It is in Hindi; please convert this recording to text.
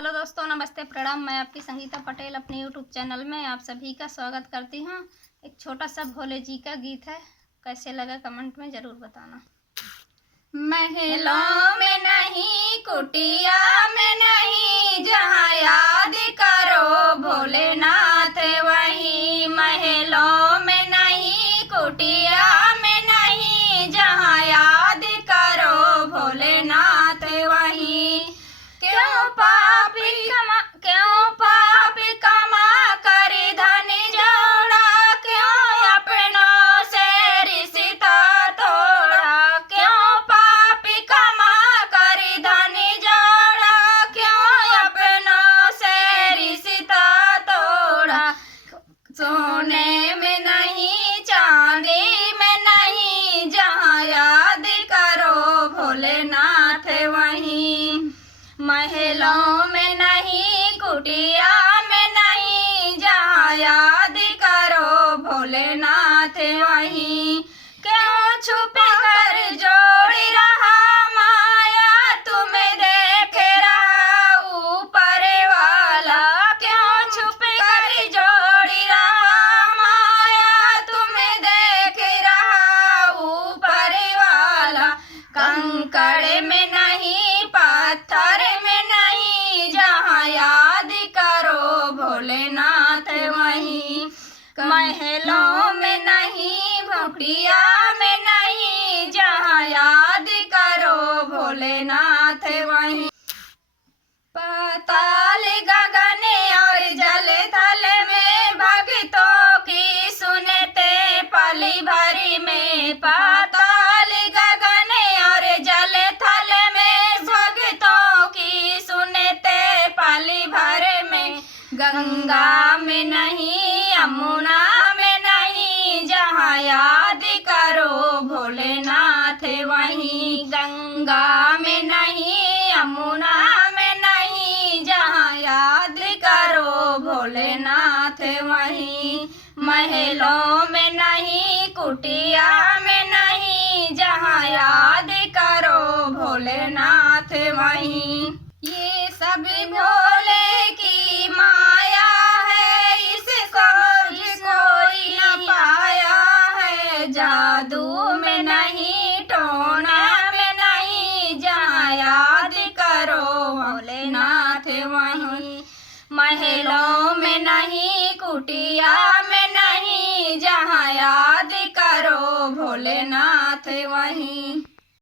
हेलो दोस्तों, नमस्ते, प्रणाम। मैं आपकी संगीता पटेल अपने यूट्यूब चैनल में आप सभी का स्वागत करती हूँ। एक छोटा सा भोले जी का गीत है, कैसे लगा कमेंट में ज़रूर बताना। महलों में नहीं, कुटिया में नहीं, जहाँ याद करो भोलेनाथ वहीं। महलों में नहीं, कुटिया में नहीं, जहाँ याद करो भोलेनाथ वहीं। क्यों पापी कमा कर धन जोड़ा, क्यों अपनों से रिश्ता तोड़ा। क्यों पापी कमा कर धन जोड़ा, क्यों अपनों से रिश्ता तोड़ा। सोने में नहीं, चांदी में नहीं, जहाँ याद करो भोलेनाथ वहीं। महलों में नहीं, कुटिया में नहीं, जहाँ याद करो भोलेनाथ वहीं। क्यों छुप कर जोड़ रहा माया, तुम्हें देख रहा ऊपर वाला। क्यों छुप कर जोड़ रहा माया, तुम्हें देख रहा ऊपर वाला। कंकड़ में नहीं, पत्थर में नहीं, जहाँ याद करो भोलेनाथ वहीं। महलों में नहीं, कुटिया में नहीं, जहाँ याद करो भोलेनाथ वहीं। पाताल गगन और जल थल में, भक्तों की सुनते पली भरी में। पाताल गगन और जल थल में, भक्तों की सुनते पली भर में। गंगा में नहीं, यमुना में नहीं, जहाँ याद करो भोलेनाथ वहीं। गंगा में नहीं, यमुना में नहीं, जहाँ याद करो भोलेनाथ वहीं। महलों में नहीं, कुटिया में नहीं, जहाँ याद करो भोलेनाथ वहीं। ये सब भोले की माया है, इसे समझ कोई न पाया है। जादू में नहीं, टोना में नहीं, जहाँ याद करो भोलेनाथ वहीं। महलों में नहीं, कुटिया में नहीं, जहाँ याद करो भोलेनाथ वहीं।